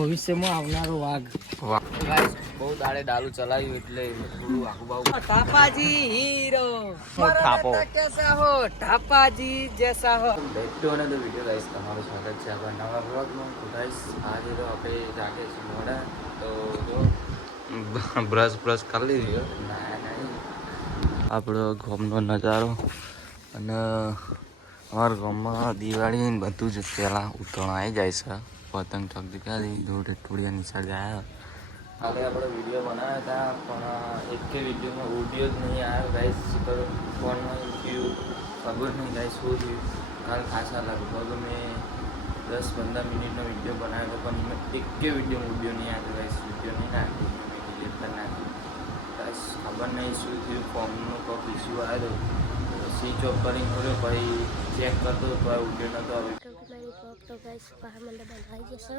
ભવિષ્યમાં આવનારો વાઘ. ગાઈસ બહુ દાડે ડાલુ ચલાવ્યું એટલે થોડું આખું બાવું. ઠાપાજી હીરો થાપો કેસા હો ઠાપાજી જેસા હો. બેટો અને તો વિડિયો ગાઈસ તમારું સ્વાગત છે આપણા નવા બ્લોગમાં. તો ગાઈસ આજે તો આપણે જાગે છે મોડા તો જો બ્રશ કરી લીધો. આપણો ગામનો નજારો અને અમારા ગામમાં દિવાળી બધું જ પહેલાં ઉત્તરાયણ આવી જાય છે. પતંગ ચકચકાવી દોઢ થોડી નિશાળ જાય. કાલે આપણે વિડીયો બનાવ્યા હતા પણ એક વિડીયોમાં ઓડિયો જ નહીં આવ્યો ગાઈસ. ફોનમાં થયું ખબર નહીં ગાઈસ શું થયું. કાલ ખાસા લગભગ મેં 10-15 મિનિટનો વિડીયો બનાવ્યો હતો પણ એક વિડીયો નહીં આવ્યો ગાઈસ. વિડીયો નહીં નાખ્યો મેં ડિલીટ કરી નાખ્યું ગાઈસ. ખબર નહીં શું થયું. ફોનનો કોઈક ઇસ્યુ આવ્યો સ્વિચ ઓફ કરીને ખોલ્યો પછી ચેક કરતો તો વિડીયો નહોતો આવ્યો. તો ગાઈસ બહાર મંડળ બંધાઈ જશે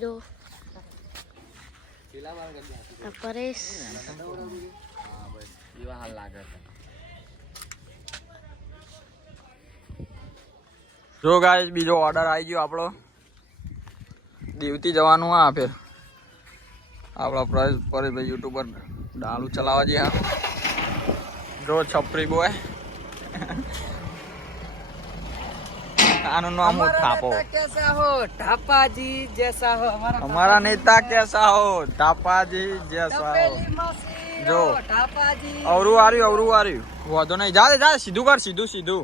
જો પરેશ એવા હાલ લાગે છે. જો ગાઈસ બીજો ઓર્ડર આવી ગયો આપણો દીવતી જવાનું. હા ફેર આપણા પરેશભાઈ યુટ્યુબર ડાલુ ચલાવવા જઈએ. જો છપરી બોય આનું નામ થાપો. कैसा हो ठापाजी जैसा हो हमारा नेता कैसा हो ठापाजी जैसा हो. જો ठापाजी અવરું આર્યું વાંધો નહીં. જા સીધું કર સીધું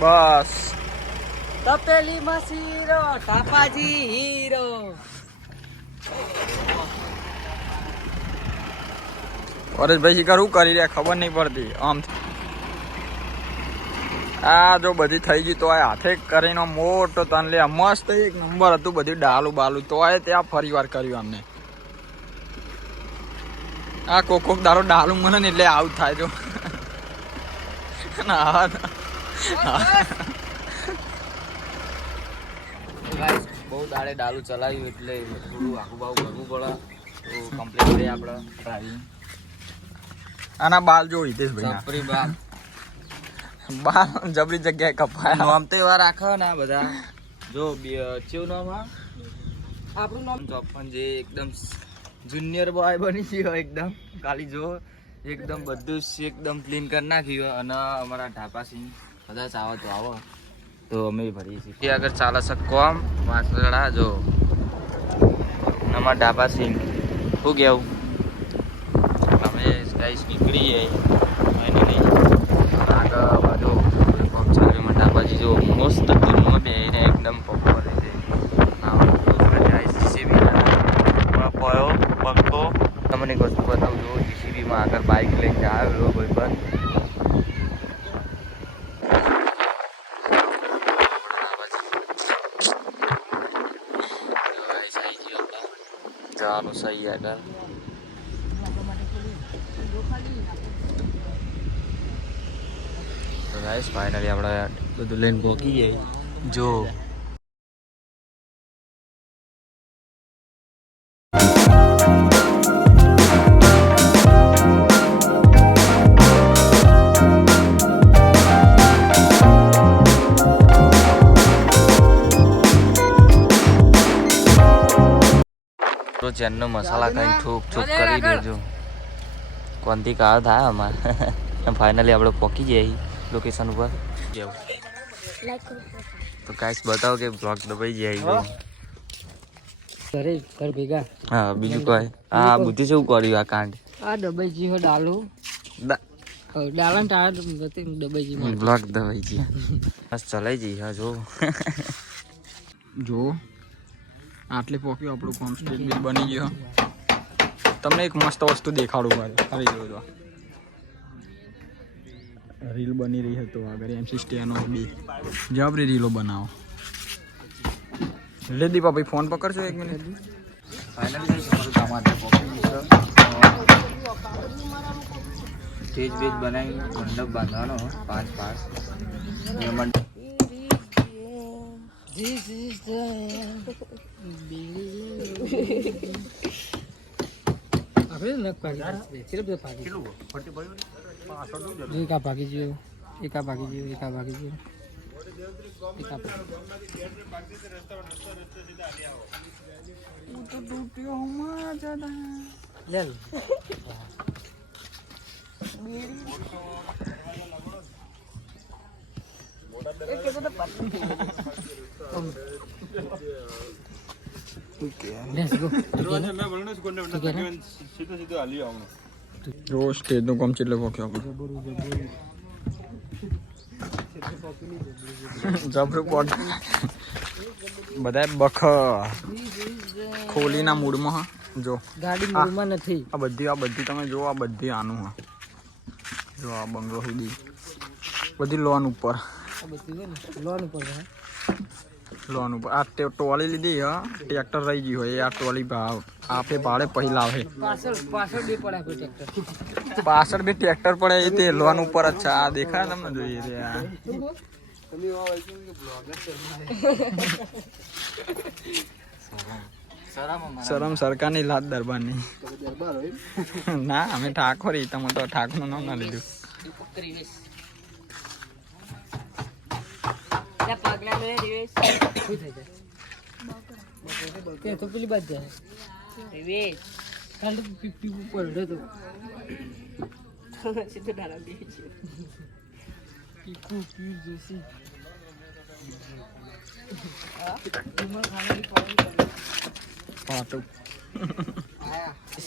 બસ તપેલી મસીરો ઠાપાજી હીરો. પરેશભાઈ શિકાર શું કરી રહ્યા ખબર નહીં પડતી. આમ આ જો બધી થઈ ગઈ તો હાથે કરીને મોટો તન લે મસ્ત એક નંબર હતું. બધું ડાલું તો ત્યાં ફરી વાર કર્યું અમને. આ કોક દારો ડાલું મને ને એટલે આવું થાય. જો બહુ દાડે ડાલુ ચલાવ્યું એટલે થોડું આખું બાવું કરવું પડે તો કમ્પ્લીટ રહે આપણે ડ્રાઇવિંગ. આના બાલ જો હિતેશભાઈ સપરી બા બાલ જબરી જગ્યાએ કપાયા. નામ તો એવા રાખે ને બધા. જો કેવું નામ આપણું નામ ચોપન જે એકદમ જુનિયર બોય બની ગયો એકદમ. ખાલી જો એકદમ બધું એકદમ ક્લીન કરી નાખ્યું. અને અમારા ઢાપા સિંહ કદાચ આવો તો આવો તો અમે ભરીએ છીએ. આગળ ચાલે છે કોમ વાસળા. જો અમારા ઢાપા સિંહ શું કેવું અમે ગાઈસ નીકળીએ ફાઇનલી આગળ બાજુ પગચારીમાં ઢાબાજી જો મસ્ત ધૂનમાં બેસીને એકદમ પપ્પો રહે છે. પયો પંખો તમને એક વસ્તુ બતાવું જો જીસીબીમાં આગળ બાઇક લઈને આવેલો કોઈ પણ જવાનું સહી આગળ. તો ગાઈસ ફાઇનલી આપણે બધું લઈને પહોંચી જાય. જો ચેનનો મસાલા ખાઈને થૂક કરી દેજો. કોનથી કાળ થાય અમારે. ફાઇનલી આપણે પહોંચી જઈએ લોકેશન ઉપર. તો ગાઈસ બતાવો કે બ્લોગ દબાઈ જાય. ઘર ભેગા હા બીજું કોઈ આ બુદ્ધિ શું કર્યું આ કાંડ. આ દબાઈજી હો ડાલુ ડાલન ટાળ દબાઈજી બ્લોગ દબાઈજી બસ ચલાઈ જઈ. હા જો આટલે પોક્યું આપણું કોમ સ્ટેજ બિલ બની ગયો. તમને એક મસ્ત વસ્તુ દેખાડું મારે. આવી જોજો રીલ બની રહી હતો આગળ MC સ્ટેનો બી જબરી રીલો બનાવો. લે દીપા ભાઈ ફોન પકડશો એક મિનિટ. ફાઇનલી તમારું કામ આજે પહોંચી ગયું. સ્ટેજ બેજ બનાવી મંડપ બાંધવાનો 5 એમાં This is the આપણે ન પાડી કેટલું બધું પાડી કેટલું 40 પડ્યું એકા ભાગી ગયો એકા ભાગી ગયો એકા ભાગી ગયો એકા તો ટૂટ્યો હુમા જડા લે જો સ્ટેજ નું કામ ચેટલે પોક્યો જબરું પોટ બધા બખ ખોલીના મૂડમાં હા જો ગાડી મૂળમાં નથી આ બધી તમે જો આ બધી આનું હા જો આ બંગલો સુધી બધી લોન ઉપર આ બધી લોન ઉપર હે લોન ઉપર આ ટોલી લીધી હા ટ્રેક્ટર રહી ગયું હોય આ ટોલી ભાવ આપે ભાડે પહેલા આવે પાછળ બે પડ્યા કોઈ ટ્રેક્ટર પાછળ બે ટ્રેક્ટર પડે એ તે લોન ઉપર જ છે આ દેખાય તમને જોઈએ રે આ શરમ સરકારની લાત દરબારની ના અમે ઠાકોરી તમે તો ઠાકોરનું નામ ના લીધું પગલા લે રિવેશ શું થઈ જાય કે તો પેલી બાદ જાય રિવેશ કાલ પીપી ઉપર હેડો તો સીધો ડાલા દે છે પીકુ પી જોસી તુમર ખાલી પાટો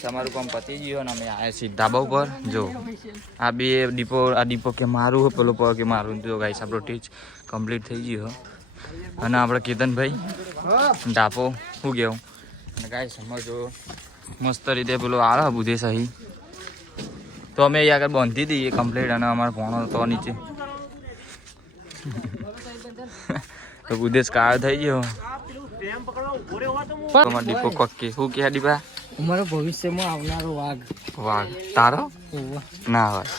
અમારું કામ પતી ગયું અને અમે આવ્યા છીએ ધાબા ઉપર જો આ દીપો કે મારું હો પેલો કે મારું જો ગાઈસ આપણો ટીચ કમ્પ્લીટ થઈ ગયું અને આપણે કેતનભાઈ ધાપો શું કહેવું અને ગાઈસ અમારે જો મસ્ત રીતે પેલો આવે બુધે સહી તો અમે અહીંયા આગળ બાંધી દઈએ કમ્પ્લીટ અને અમારો ભણો તો નીચે તો બુધેશ કાળ થઈ ગયો તમારો દીપો કક્કી શું કહે દીપા અમારો ભવિષ્યમાં આવનારો વાઘ તારો ઓવા ના હોય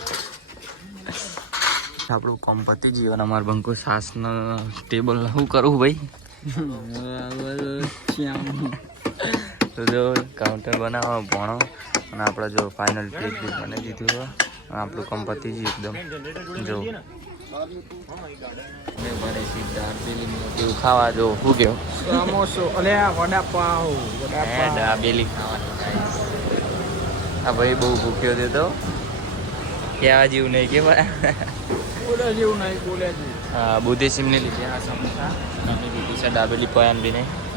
આપણું કામ પતી ગયું અમારે બંકો સાસનો ટેબલ શું કરું ભાઈ તો જો કાઉન્ટર બનાવવા ભણો અને આપણે જો ફાઇનલ ટેક બનાવી દીધું હોય અને આપણું કામ પતી ગયું એકદમ જો ખાવા જો શું કેવું સમોસો અલે વડાપાવ દાબેલી ખાવાની આ ભાઈ બહુ ભૂખ્યો છે તો કહેવા જેવું નહીં કે બોલે જેવું નહીં બોલે જેવું હા બુદ્ધિ સિમને લીધે આ સમોસા અને લીધી છે દાબેલી પયાન બી નહીં